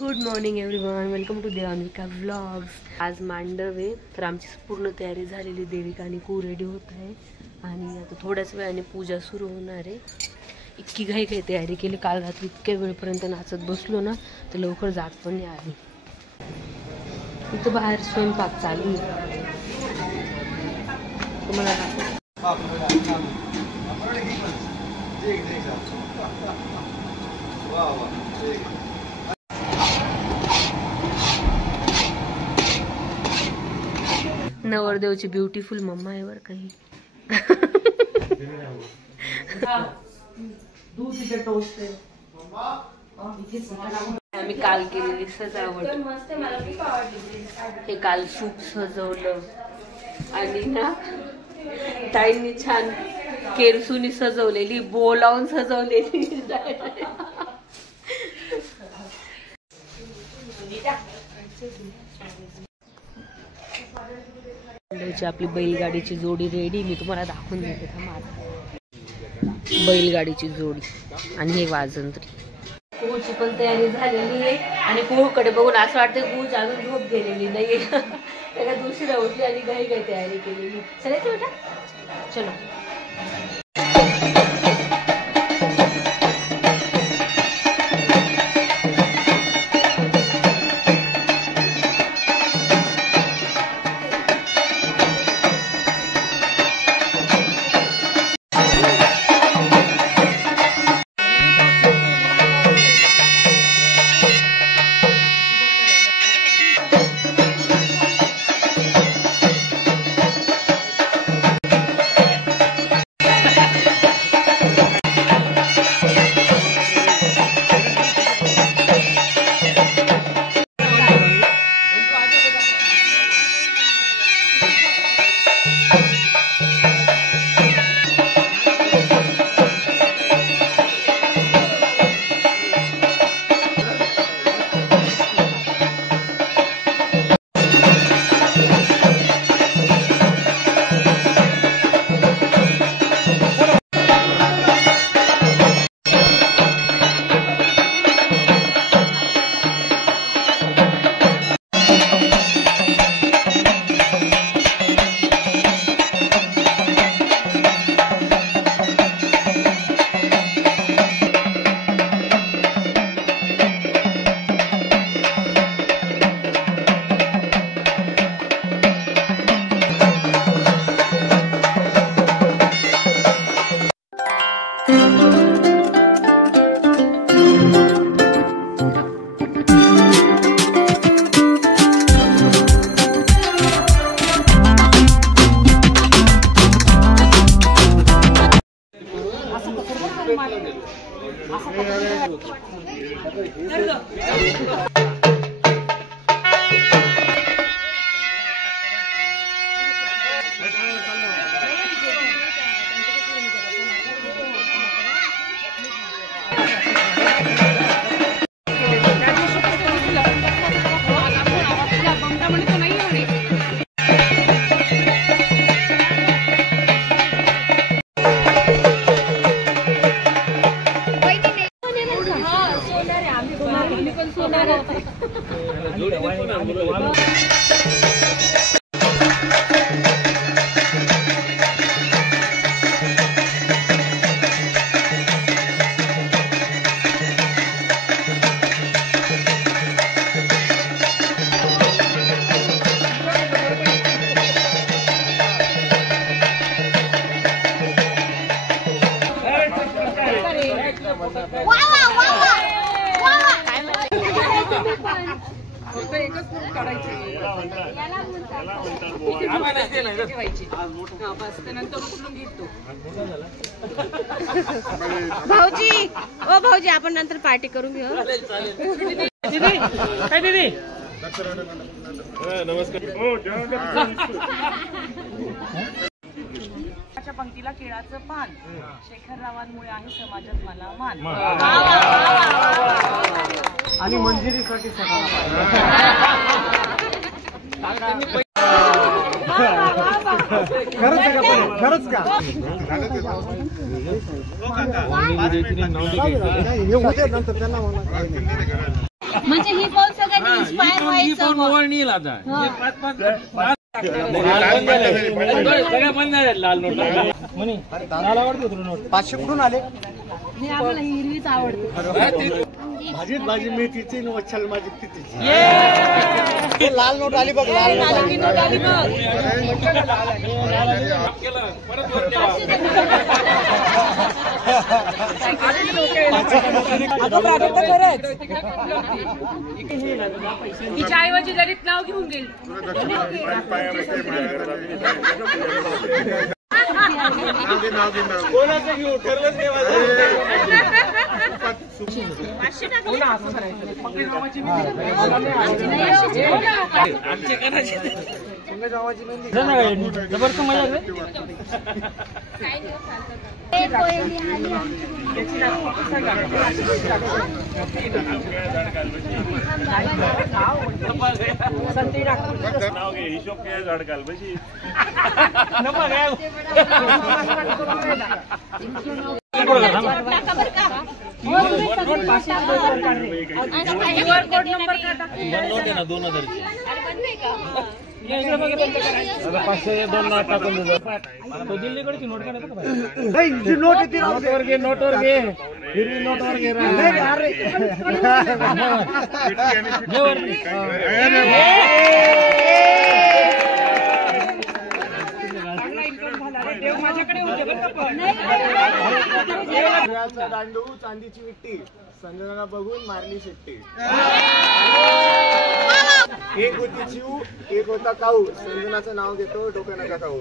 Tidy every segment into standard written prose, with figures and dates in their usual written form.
Good morning everyone, welcome to Devanvika vlogs. आज मांडव आहे, तर आमची पूर्ण तयारी झालेली. देविका आणि कू रेडी होत आहे आणि आता थोड्याच वेळाने पूजा सुरू होणार आहे. इतकी घाई तयारी केली. काल रात्री इतक्या वेळपर्यंत नाचत बसलो ना, तर लवकर जात पण नाही आली. इथं बाहेर स्वयंपाक चालू आहे. तुम्हाला नवरदेवची ब्युटिफुल मम्मा आहे वर काही. आम्ही काल केलेली सजावट, हे काल सूप सजवलं आणि ना ताईंनी छान केरसुनी सजवलेली, बो लावून सजवलेली. आपली बैलगाडीची जोडी रेडी. मी तुम्हाला दाखवून देते थांबा. बैलगाडीची जोडी आणि हे वाजंत्री. कुहूची पण तयारी झालेली आहे आणि कुहूकडे बघून असं वाटतं कुहूची अजून झोप गेलेली नाहीये. त्याला दुसऱ्या उठली आणि घाई तयारी केलेली. चलायचं बेटा, चलो. भाऊजी, ओ भाऊजी, आपण नंतर पार्टी करून घेऊ. नमस्कार. पंक्तीला केळाचं पान, शेखररावांमुळे आहे समाजात मला मान. आणि मंजिरीसाठी खरंच का नंतर त्यांना म्हणजे ही पाऊल सगळ्यांनी इन्स्पायर व्हायचं सगळ्या बंद झाले लाल नोट. लाल आवडते तुला नोट? 500 कुठून आले? आम्हाला हिरवीच आवडते. भाजीत भाजी मेथीची न वच्छल माझी कितीची. लाल नोट आली बघ. लाल नोट आली. तिच्या ऐवजी ललित नाव घेऊन गेल. कोणाचं घेऊ ठरलंच नाही. जबरदस्त मजा आहे. हिशोब काय झाड घाल बशी. दिल्लीकडची नोट काढायचं का? नोट येते नोटवर घे. नोटवर घे. हिरवी नोटवर घे. दांडू चांदीची विट्टी संजनाला बघून मारली शिट्टी. एक होती चिऊ एक होता काऊ. संजनाचं नाव घेतो डोकं नका खाऊ.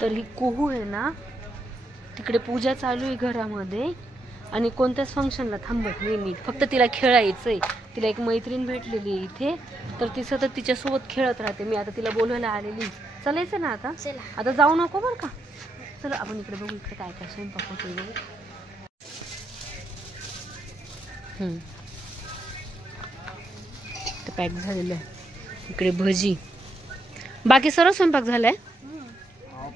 तर ही कुहू आहे ना तिकडे पूजा चालू आहे घरामध्ये आणि कोणत्याच फंक्शनला थांबत नाही मी. फक्त तिला खेळायचंय. तिला एक मैत्रीण भेटलेली आहे इथे, तर ती सतत तिच्यासोबत खेळत राहते. मी आता तिला बोलवायला आलेली. चालायचं ना आता? आता जाऊ नको बरं का. चला आपण इकडे बघू, इकडे काय काय स्वयंपाक होतोय बघू. ते पॅक झालेलं आहे. इकडे भजी, बाकी सर्व स्वयंपाक झालाय.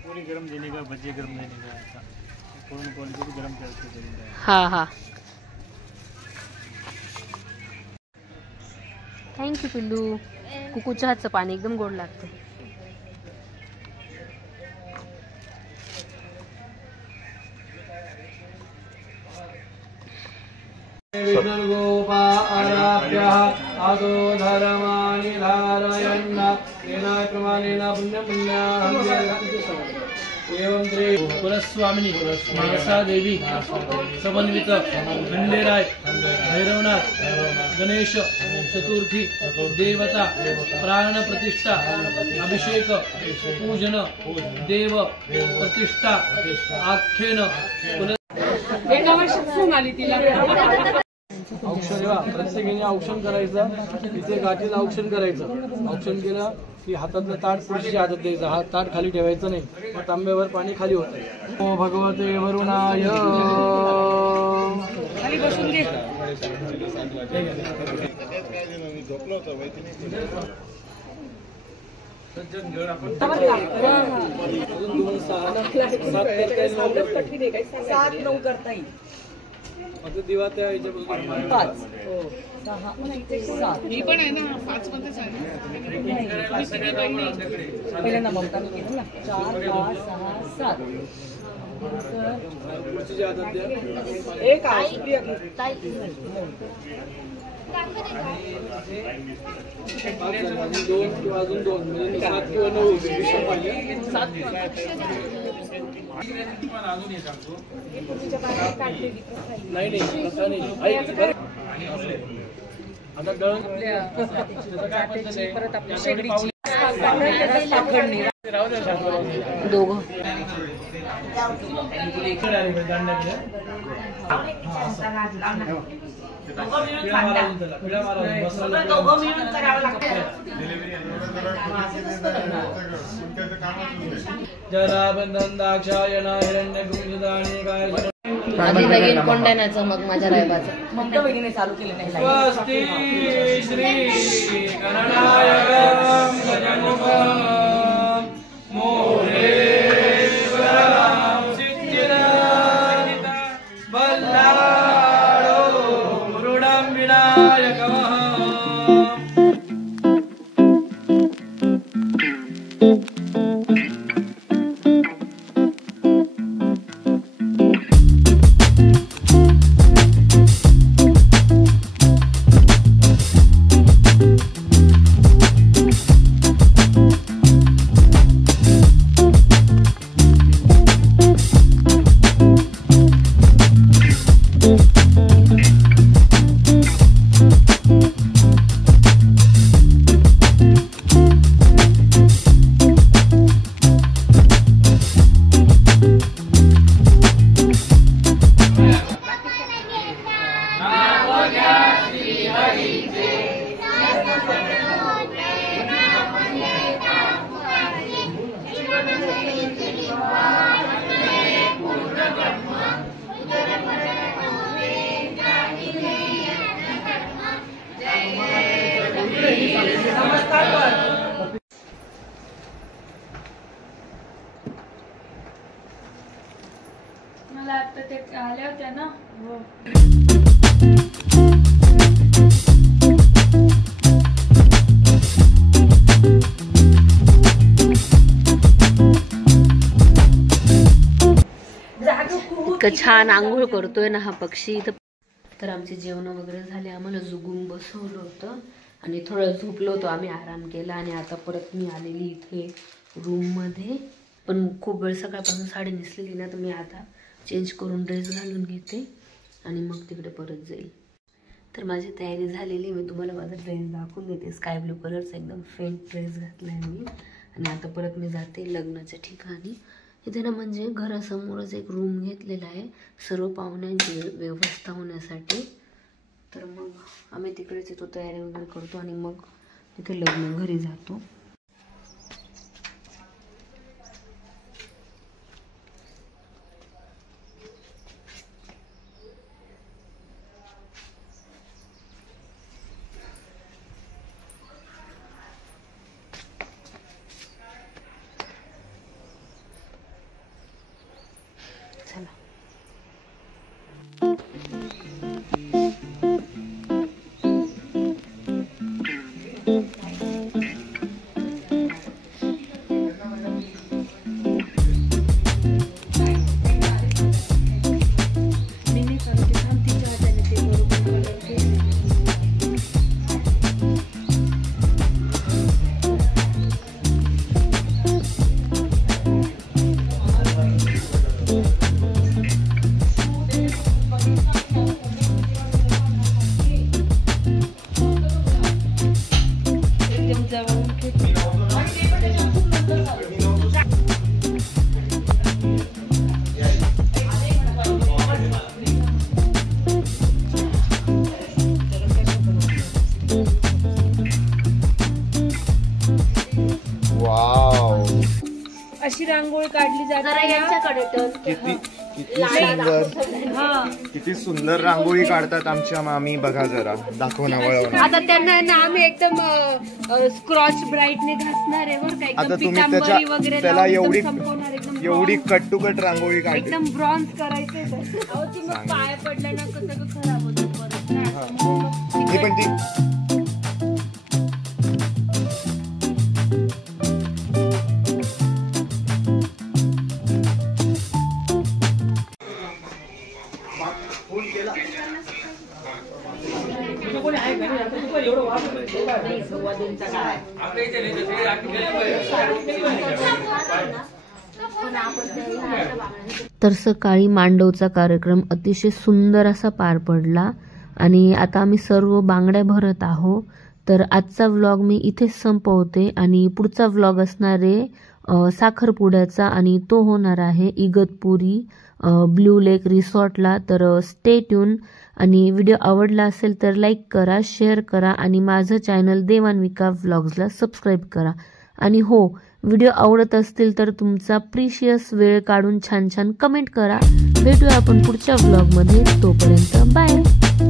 पूरी गरम देने का, भजी गरम देने का, गरम करके देने का. हा हा, थँक्यू पिल्लू. कुकूच्या हातचं पाणी एकदम गोड लागतं. आदो धर्माणि धारयन् येना क्रमाणेन एवं त्रे कुलस्वामिनी मनसा देवी समन्वित खंडेराय भैरवनाथ गणेश चतुर्थी देवता प्राण प्रतिष्ठा अभिषेक पूजन देव प्रतिष्ठा आख्येन औक्षण प्रत्येकाने औक्षण करायचं. तिथे गाठीला औक्षण करायचं. औक्षण केलं की हातातलं ताट पुढच्या हातात द्यायचं. हा ताट खाली ठेवायचं नाही, मग तांब्यावर पाणी खाली होतं. ओ भगवते वरुणाय. खाली बसून घे. सात 9 करता येईल. आता दिवा त्या ह्याच्यापासून 5 6 7 मी पण आहे ना 5 मध्येच आहे. पहिल्यांदा ममताने केलं ना. 4 5 6 7 पुढच्या हातात द्या. एक आईस्प्रिया दोन किंवा अजून 2 म्हणजे 7 किंवा 9 नाही नाही तसं नाही. आता दळण परत आपली शेगडीची दोघं जराबंधन दाक्षायण हिरण्यगुंजदानी काय माझी बहीण कोंडाण्याचं मग माझ्या रायबाचं ममता वहिनीने चालू केलं नाही. स्वस्ति श्री गणनायकं गजमुखं मोरेश्वरं सिद्धिदायितं बल्लाळो मुरुडं विनायकमः. मला आता ते आल्या होत्या ना. इतकं छान आंघोळ करतोय ना हा पक्षी. तर आमचे जेवण वगैरे झाले. आम्हाला जुगून बसवलं होतं आणि थोडं झोपलो होतो आम्ही, आराम केला. आणि आता परत मी आलेली इथे रूममध्ये. पण खूप वेळ सकाळपासून साडी नेसलेली ना, तर मी आता चेंज करून ड्रेस घालून घेते आणि मग तिकडे परत जाईल. तर माझी तयारी झालेली. मी तुम्हाला माझा ड्रेस दाखवून देते. स्काय ब्लू कलरचा एकदम फेंट ड्रेस घातला आहे मी. आणि आता परत मी जाते लग्नाच्या ठिकाणी. इथे ना म्हणजे घरासमोरच एक रूम घेतलेला आहे सर्व पाहुण्यांची व्यवस्था होण्यासाठी. तर मग आम्ही तिकडेच येतो, तयारी वगैरे करतो आणि मग तिथे लग्न घरी जातो. चला. अशी रांगोळी काढली जाते. किती सुंदर रांगोळी काढतात आमच्या मामी. बघा जरा, दाखव ना, वळव. आता त्यांना ना आम्ही एकदम स्क्रॉच ब्राईटने घासणार आहे बरं का. आता तुम्ही त्याला एवढी कट टू कट रांगोळी काढली. एकदम ब्रॉन्झ करायचंय. मग पाया पडल्या ना कसं खराब होतं परत. ही पण ती तर सकाळी मांडवचा कार्यक्रम अतिशय सुंदर असा पार पडला आणि आता आम्ही सर्व बांगड्या भरत आहोत. तर आजचा व्लॉग मी इथेच संपवते आणि पुढचा व्लॉग असणार आहे साखरपुड्याचा आणि तो होणार आहे इगतपुरी ब्लू लेक रिसॉर्टला. तर स्टे ट्यून आणि व्हिडिओ आवडला असेल तर लाईक करा, शेअर करा आणि माझं चॅनल देवान्विका व्लॉग्सला सबस्क्राईब करा. आणि हो, व्हिडिओ आवडत असतील तर तुमचा प्रिशियस वेळ काढून छान छान कमेंट करा. भेटूया आपण पुढच्या व्लॉगमध्ये. तोपर्यंत बाय.